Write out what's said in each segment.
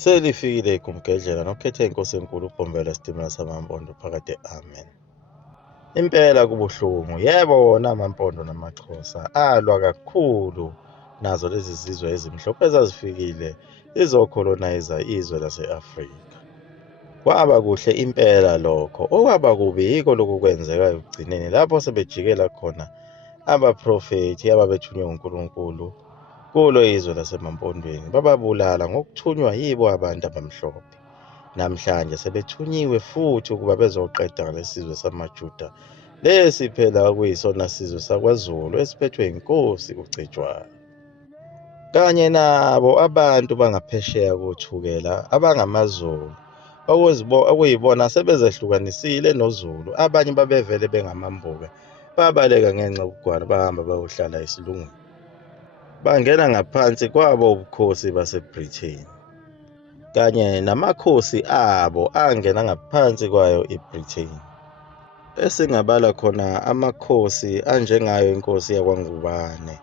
Selifikile igumgedlela nokukhetha inkosi enkulu ubhombela isitimela samampondo phakade. Amen. Impela kubuhlungu. Yebo, wona amampondo namaXhosa alwa kakhulu nazo lezi zizwe ezimhlophe ezazifikile izokholoniza izwe lase-Afrika. Kwaba kuhle impela lokho. Okwaba kubi yiko lokhu kwenzekayo ekugcineni lapho sebejikela khona abaprofethi ababethunywe uNkulunkulu kulo izwe lasemampondweni, bababulala ngokuthunywa yibo abantu abamhlophe. Namhlanje sebethunyiwe futhi ukuba bezoqeda ngalesizwe samaJuda, lesi phela okuyisona sizwe sakwaZulu esiphethwe inkosi uCetshwayo. Kanye nabo abantu bangaphesheya kothukela abangamaZulu okuyibona sebezehlukanisile noZulu. Abanye babevele bengamambuka, babaleka ngenxa yokugwana, bahamba bayohlala esilungwini, bangena ngaphansi kwabo ubukhosi baseBrithani, kanye namakhosi abo angena ngaphansi kwayo iBrithani. Esingabala khona amakhosi anjengayo inkosi yakwaNgubane,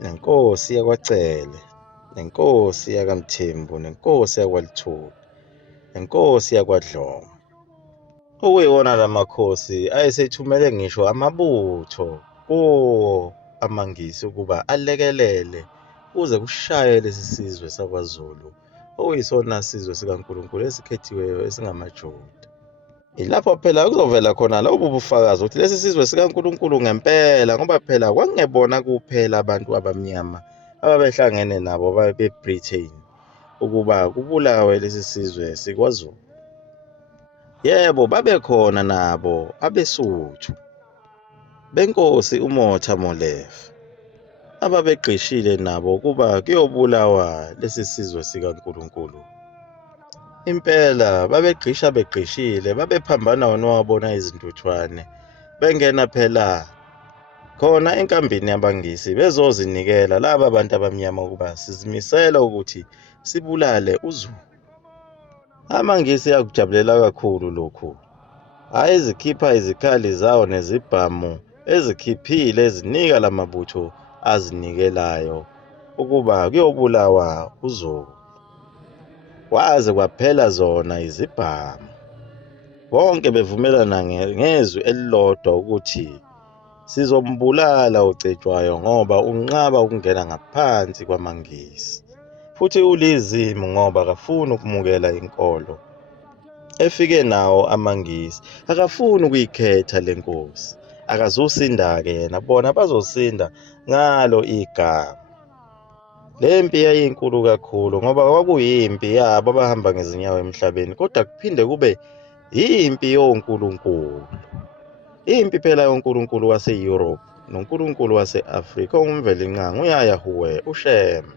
nenkosi yakwaCele, nenkosi yakaMthembu, nenkosi yakwaLithuli, nenkosi yakwaDlomo. Okuyiwona lamakhosi ayesethumele ngisho amabutho kuwo amaNgisi ukuba alekelele kuze kushaye lesi sizwe sakwaZulu, okuyisona sizwe sikaNkulunkulu esikhethiweyo esingamaJuda. Ilapho phela kuzovela khona lobu bufakazi ukuthi lesi sizwe sikaNkulunkulu ngempela, ngoba phela kwakungebona kuphela abantu abamnyama ababehlangene nabo beBrithani ukuba kubulawe lesi sizwe sikwaZulu. Yebo, babekhona nabo abeSuthu benkosi uMotha Molefe ababegqishile nabo kuba kuyobulawa lesi sizwe sikaNkulunkulu. Impela begqishile, babephambana nowabona izintuthwane, bengena phela khona enkambini yabaNgisi bezozinikela laba abantu abamnyama ukuba sizimisela ukuthi sibulale uZulu. AmaNgisi akujabulela kakhulu lokhu, hhayi zikhipha izikhali zawo nezibhamu ezikhiphile ezinika lamabutho azinikelayo ukuba kuyobulawa uZulu. Kwaze kwaphela zona izibhamu, bonke bevumelana ngezwi elilodwa ukuthi sizombulala uCetshwayo ngoba unqaba ukungena ngaphansi kwamaNgisi, futhi ulizimu ngoba akafuni ukumukela inkolo efike nawo amaNgisi. Akafuni ukuyikhetha le nkosi, akazusinda-ke yena, bona bazosinda ngalo igama. Le mpi yayinkulu kakhulu ngoba kwakuyimpi yabo abahamba ngezinyawo emhlabeni, kodwa kuphinde kube yimpi yonkulunkulu. Impi phela yonkulunkulu wase-Europe nonkulunkulu wase-Afrika ongumvelinqangi uyayahuwe uShembe.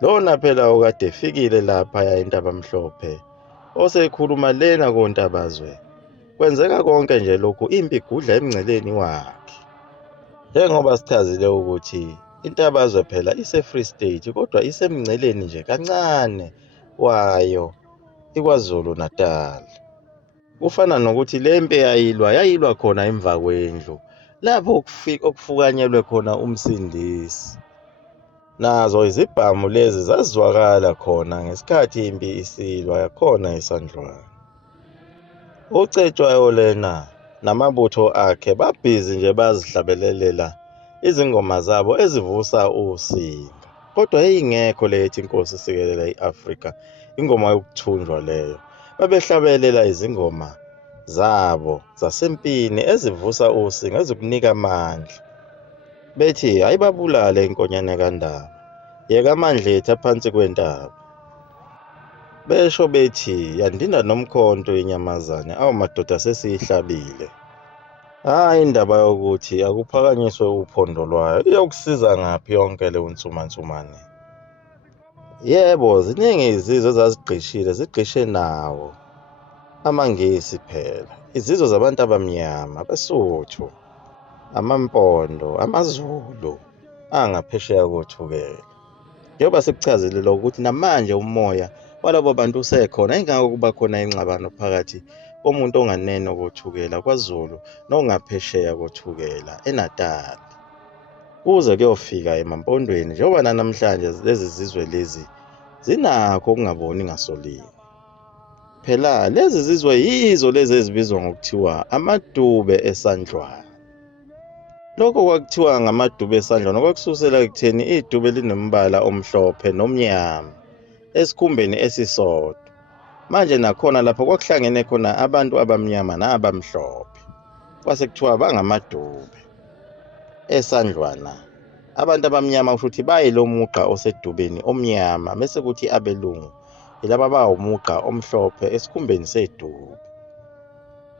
Lona phela okade efikile laphaya entabamhlophe, osekhuluma lena kontabazwe. Kwenzeka konke nje lokhu impi igudla emngceleni wakhe. Njengoba sichazile ukuthi intabazwe phela ise-Free State kodwa isemngceleni nje kancane wayo iKwaZulu Natal. Kufana nokuthi le mpi yayilwa khona emva kwendlu lapho okufukanyelwe khona umsindisi. Nazo izibhamu lezi zazizwakala khona ngesikhathi impi isilwa yakhona esandlwana. uCetshwayo lena namabutho akhe babhizi nje bazihlabelelela izingoma zabo ezivusa usinga, kodwa yayingekho lethi inkosi isikelela i-Afrika ingoma yokuthunjwa leyo. Babehlabelela izingoma zabo zasempini ezivusa usinga ezikunika amandla, bethi ayibabulale inkonyane kaNdaba, yeka amandla ethu aphansi kwentaba. Besho bethi yandinda nomkhonto inyamazane, madoda sesiyihlabile. Hhayi indaba yokuthi akuphakanyiswe uphondo lwayo iyokusiza ngaphi yonke leyo nsumansumane. Yebo, ziningi izizwe ezazigqishile zigqishe nawo amaNgisi phela, izizwe zabantu abamnyama, abeSuthu, amampondo, amaZulu angaphesheya kothukela. Njengoba sikuchazile ukuthi namanje umoya walabo bantu usekhona, ingako kuba khona ingxabano phakathi komuntu onganeno kothukela kwaZulu nongaphesheya kothukela eNatali, kuze kuyofika emampondweni. Njengoba namhlanje lezi zizwe lezi zinakho ukungaboni ngasolinye. Phela lezi zizwe yizo lezi ezibizwa ngokuthiwa amadube esandlwana. Lokho kwakuthiwa ngamadube esandlwana kwakususela ekutheni idube linombala omhlophe nomnyama esikhumbeni esisodwa. Manje nakhona lapho kwakuhlangene khona abantu abamnyama nabamhlophe. Kwase kuthiwa bangamadube esandlwana. Abantu abamnyama futhi bayilo mugqa osedubeni omnyama bese kuthi abelungu yilaba bawumugqa omhlophe esikhumbeni sedube.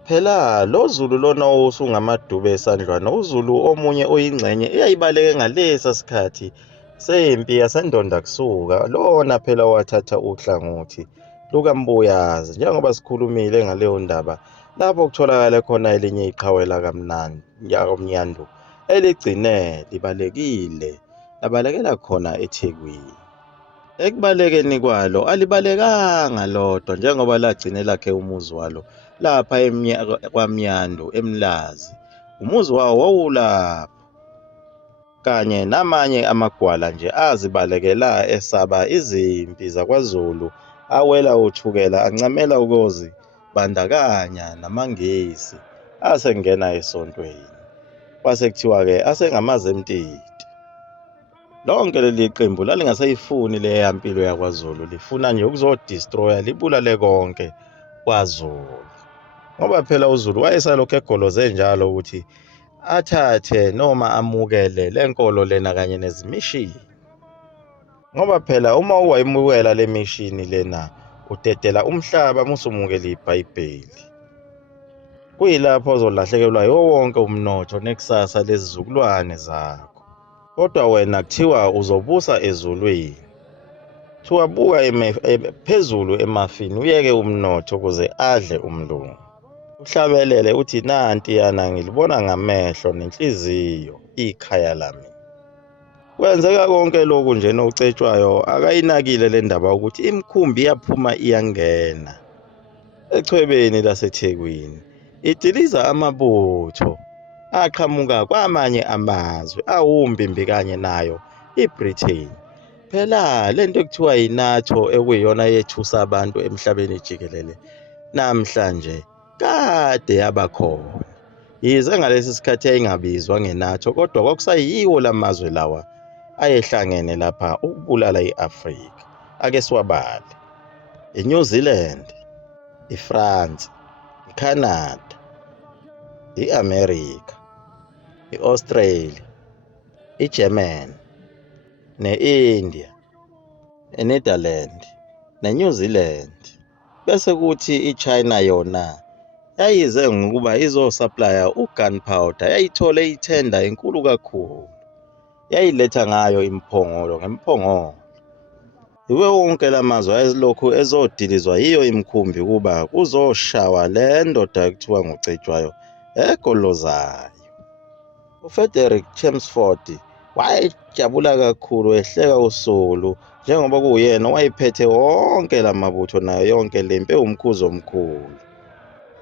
Phela lo Zulu lona osungamadube esandlwana uZulu omunye oyingxenye eyayibaleke ngalesa sikhathi sempi yasendonda kusuka lona phela wathatha uhlangothi lukaMbuyazi njengoba sikhulumile ngaleyo ndaba lapho kutholakala khona elinye iqhawe lakamnyandu eligcine libalekile labalekela khona eThekwini. Ekubalekeni kwalo alibalekanga lodwa njengoba lagcine lakhe umuzi walo lapha kwaMnyandu eMlazi. Umuzi wawo wawulapho kanye namanye amagwala nje azibalekela esaba izimpi zakwaZulu awela uthukela ancamela ukuzibandakanya namaNgisi asengena esontweni. Kwase kuthiwa-ke asengamazemtiti. Lonke leli qembu lalingasayifuni leya mpilo yakwaZulu, lifuna nje ukuzodestroya libulale konke kwaZulu. Ngoba phela uZulu wayesalokhu egoloze njalo ukuthi athathe noma amukele lenkolo lena kanye nezimishini. Ngoba phela uma wayimukela le mishini lena udedela umhlaba musumukela iBhayibheli. Kuyilapho ozolahlekelwa wonke umnotho nekusasa lezizukulwane zakho. Kodwa wena kuthiwa uzobusa ezulwini. Kuthiwa buka phezulu emafini uyeke umnotho ukuze adle umlungu. Uhlabelele uthi nanti yana ngilibona ngamehlo nenhliziyo ikhaya lami. Kwenzeka konke lokhu nje nocetshwayo akayinakile le ndaba ukuthi imikhumbi yaphuma iyangena echwebeni laseThekwini. Idiliza amabutho aqhamuka kwamanye amazwe awumbimbi kanye nayo iBritain. Phela lento ekuthiwa yiNATO ekuyiyona yethusa abantu emhlabeni jikelele namhlanje kade yabakhona. Yize ngalesi sikhathi yayingabizwa ngeNATO kodwa kwakusayiwo lamazwe lawa ayehlangene lapha ukubulala iAfrika. Ake siwabale: iNew Zealand, iFrance, iCanada, iAmerica, iAustralia, iGermany, ne-India, iNetherlands, neNew Zealand. Bese kuthi iChina yona yayize ngokuba izosuplya ugunpowder, yayithole ithenda enkulu kakhulu. Yayiletha ngayo imphongolo ngemphongolo. Iwe wonke lamazwe ayezilokhu ezodilizwa yiyo imikhumbi kuba kuzoshawa le ndoda ekuthiwa ngucetshwayo egolozayo. uFrederick Chelmsford wayejabula kakhulu ehleka uSulu njengoba kuyena wayephethe wonke lamabutho nayo yonke lempi umkhuzo omkhulu,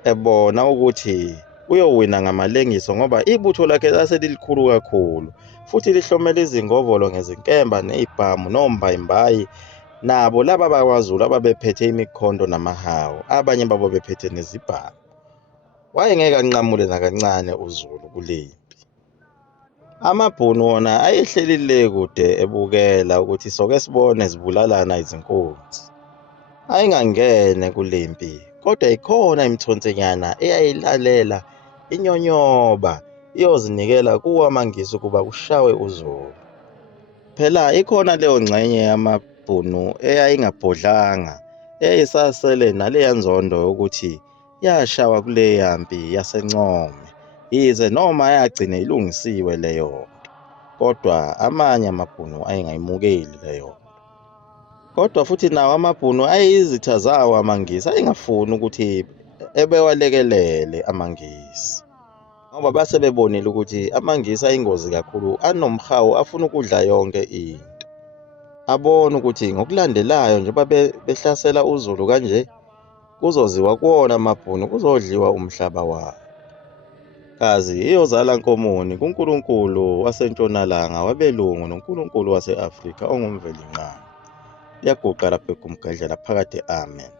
ebona ukuthi uyowina ngamalengiso ngoba ibutho lakhe laselilikhulu kakhulu futhi lihlomela izingovolo ngezinkemba nezibhamu nombayimbayi. Nabo laba bakwaZulu ababephethe imikhondo namahawu, abanye babo bephethe nezibhamu. Wayengeke anqamule nakancane uZulu kulempi. Amabhunu wona ayehlelile kude ebukela ukuthi soke sibone zibulalana izinkunzi. Ayengangene kulempi kodwa ikhona imithonsenyana eyayilalela inyonyoba iyozinikela kuwamaNgisi ukuba kushawe uZulu. Phela ikhona leyo ngxenye yamabhunu eyayingabhodlanga eyayisasele naleya nzondo yokuthi yashawa kule yampi yaseNcome, yize noma yagcina ilungisiwe leyo nto, kodwa amanye amabhunu ayengayimukeli leyo nto. Kodwa futhi nawo amabhunu ayizitha zawo amaNgisi ayengafuni ukuthi ebewalekelele amaNgisi, ngoba base bebonile ukuthi amaNgisi ayingozi kakhulu, anomhawu, afuna ukudla yonke into. Abona ukuthi ngokulandelayo njengoba behlasela uZulu kanje kuzoziwa kuwona amabhunu, kuzodliwa umhlaba wabo. Kazi iyozala nkomoni kuNkulunkulu wasentshonalanga wabelungu noNkulunkulu wase-Afrika ongumvelinqangi. liyaguqa lapha egumgedlela phakathi. Amen.